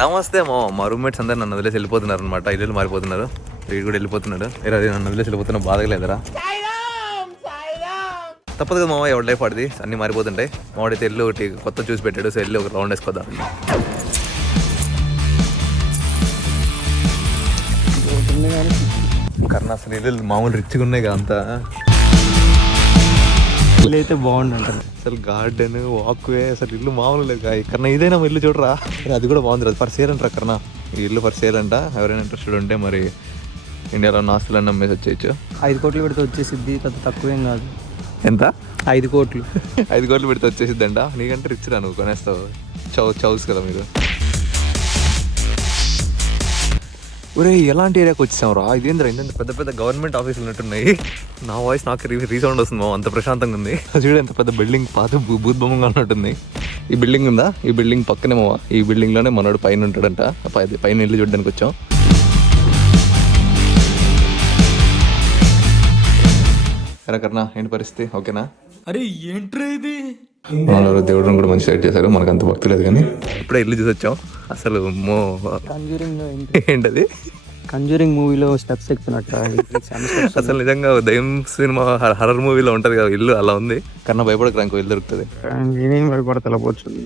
నమస్తే మా రూమ్మేట్స్ అందరు నన్ను వదిలేసి వెళ్ళిపోతున్నారు అనమాట. ఇల్లు మారిపోతున్నారు. వీడు కూడా వెళ్ళిపోతున్నాడు. నన్ను వదిలేసి వెళ్ళిపోతున్నా బాధగా లేదరా? తప్పదు కదా మామ, ఎవరి లైఫ్ ఆడిది, అన్ని మారిపోతుంటాయి. మావాడైతే ఇల్లు ఒకటి కొత్త చూసి పెట్టాడు. సో వెళ్ళి ఒక రౌండ్ వేసుకోద్దాం. కర్ణ అసలు ఇల్లు మామూలు రిచ్గా ఉన్నాయి కదా అంతా. ఇల్లు అయితే బాగుంటుంది. అసలు గార్డెన్ వాక్వే అసలు ఇల్లు మామూలు లేదు. కన్నా ఇదేనా ఇల్లు చూడరా? అది కూడా బాగుంది. అది ఫర్ సేల్ అంటారా కన్నా? ఈ ఇల్లు ఫర్ సేల్ అంట. ఎవరైనా ఇంట్రెస్టెడ్ ఉంటే మరి ఇండియాలో ఆస్తులన్నీ అమ్మేసి వచ్చేయచ్చు. 5 కోట్లు పెడితే వచ్చేసిద్ది, పెద్ద తక్కువేం కాదు. ఎంత? 5 కోట్లు. 5 కోట్లు పెడితే వచ్చేసిద్దంట. నీకంటే రిచ్ రా, నువ్వు కొనేస్తావు. చౌస్ కదా మీరు. ఒరే ఎలాంటి ఏరియాకి వచ్చేసాం రా? ఇదేంద్రా ఇంత పెద్ద పెద్ద గవర్నమెంట్ ఆఫీసులు ఉన్నట్టున్నాయి. నా వాయిస్ నాకు రీసౌండ్ వస్తుంది. అంత ప్రశాంతంగా ఉంది. చూడు ఎంత పెద్ద బిల్డింగ్, పాత బూత్ బొమ్మగా ఉన్నట్టుంది. ఈ బిల్డింగ్ ఉందా? ఈ బిల్డింగ్ పక్కనే ఈ బిల్డింగ్ లోనే మనోడు పైన ఉంటాడంట. పైన ఇల్లు చూడడానికి వచ్చాం. కన్నా ఏంటి పరిస్థితి? ఓకేనా? అరే ఏంట్రా ఇది? దేవుడిని కూడా మంచి సైడ్ చేశారు. మనకు అంత భక్తి లేదు కానీ ఇప్పుడే ఇల్లు చూసి వచ్చాం. అసలు ఏంటది? కంజూరింగ్ మూవీలో స్టెప్స్ ఎక్కుతున్నట్టు. అసలు నిజంగా దయ్యం సినిమా హర్రర్ మూవీలో ఉంటది కదా ఇల్లు, అలా ఉంది. కన్నా భయపడకు, ఇంకో ఇల్లు దొరుకుతుంది. నేనేం భయపడతా పోతుంది.